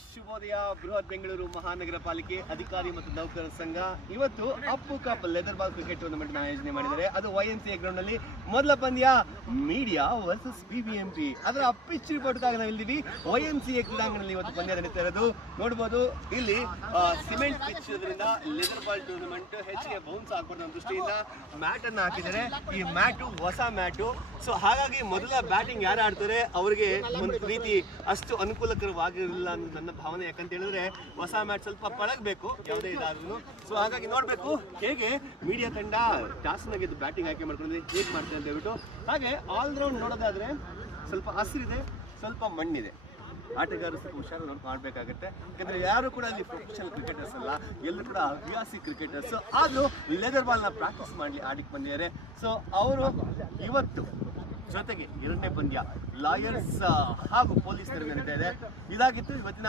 ಶುಭೋದಯ. ಬೃಹತ್ ಬೆಂಗಳೂರು ಮಹಾನಗರ ಪಾಲಿಕೆ ಅಧಿಕಾರಿ ಮತ್ತು ನೌಕರರ ಸಂಘ ಇವತ್ತು Appu cup leather ball cricket tournament ಆಯೋಜನೆ ಮಾಡಿದ್ದಾರೆ. ಅದು YMCA ಗ್ರೌಂಡ್ ನಲ್ಲಿ ಮೊದಲ ಪಂದ್ಯ ಮೀಡಿಯಾ ವರ್ಸಸ್ BBMP. ಅದರ ಪಿಚ್ ರಿಪೋರ್ಟ್ ನಾವು ಇಲ್ಲಿದ್ದೀವಿ. YMCA ಕ್ರೀಡಾಂಗಣದಲ್ಲಿ ಇವತ್ತು ಪಂದ್ಯ ನಡೀತಾ ಇರೋದು ನೋಡಬಹುದು. ಇಲ್ಲಿ ಸಿಮೆಂಟ್ ಪಿಚ್ ಇರೋದ್ರಿಂದ ಲೆದರ್ ಬಾಲ್ ಟೂರ್ನಮೆಂಟ್ ಹೆಚ್ಚಿಗೆ ಬೌನ್ಸ್ ಆಗಬಾರ್ದು ಅನ್ನೋ ದೃಷ್ಟಿಯಿಂದ ಮ್ಯಾಟ್ ಅನ್ನು ಹಾಕಿದ್ದಾರೆ. ಈ ಮ್ಯಾಟು ಹೊಸ ಮ್ಯಾಟು, ಸೊ ಹಾಗಾಗಿ ಮೊದಲ ಬ್ಯಾಟಿಂಗ್ ಯಾರು ಆಡ್ತಾರೆ ಅವರಿಗೆ ಒಂದು ರೀತಿ ಅಷ್ಟು ಅನುಕೂಲಕರವಾಗಿರಲಿಲ್ಲ ಅಂತ ನನ್ನ ಭಾವನೆ. ಯಾಕಂತ ಹೇಳಿದ್ರೆ ಹೊಸ ಮ್ಯಾಚ್ ಸ್ವಲ್ಪ ಪಳಗಬೇಕು ಯಾವುದೇ ಇದಾದ್ರೂ. ಸೊ ಹಾಗಾಗಿ ನೋಡಬೇಕು ಹೇಗೆ ಮೀಡಿಯಾ ತಂಡ ಟಾಸ್ ಗೆದ್ದು ಬ್ಯಾಟಿಂಗ್ ಆಯ್ಕೆ ಮಾಡ್ಕೊಂಡ್ರೆ ಹೇಗೆ ಮಾಡ್ತಾರೆ ಅಂತ ಹೇಳ್ಬಿಟ್ಟು. ಹಾಗೆ ಆಲ್ರೌಂಡ್ ನೋಡೋದಾದ್ರೆ ಸ್ವಲ್ಪ ಹಸಿರಿದೆ, ಸ್ವಲ್ಪ ಮಣ್ಣಿದೆ. ಆಟಗಾರರು ಸ್ವಲ್ಪ ಹುಷಾರು ನೋಡ್ಕೊಂಡು ಆಡಬೇಕಾಗುತ್ತೆ. ಯಾಕಂದ್ರೆ ಯಾರು ಕೂಡ ಅಲ್ಲಿ ಪ್ರೊಫೆಷನಲ್ ಕ್ರಿಕೆಟರ್ಸ್ ಅಲ್ಲ, ಎಲ್ಲರೂ ಕೂಡ ಹವ್ಯಾಸಿ ಕ್ರಿಕೆಟರ್ಸ್. ಆದರೂ ಲೆದರ್ ಬಾಲ್ನ ಪ್ರಾಕ್ಟೀಸ್ ಮಾಡಲಿ ಆಡಿಗೆ ಬಂದಿದ್ದಾರೆ. ಸೊ ಅವರು ಇವತ್ತು ಜೊತೆಗೆ ಎರಡನೇ ಪಂದ್ಯ ಲಾಯರ್ಸ್ ಹಾಗೂ ಪೊಲೀಸ್ ನಡುವೆ ನಡೀತಾ ಇದೆ. ಇದಾಗಿತ್ತು ಇವತ್ತಿನ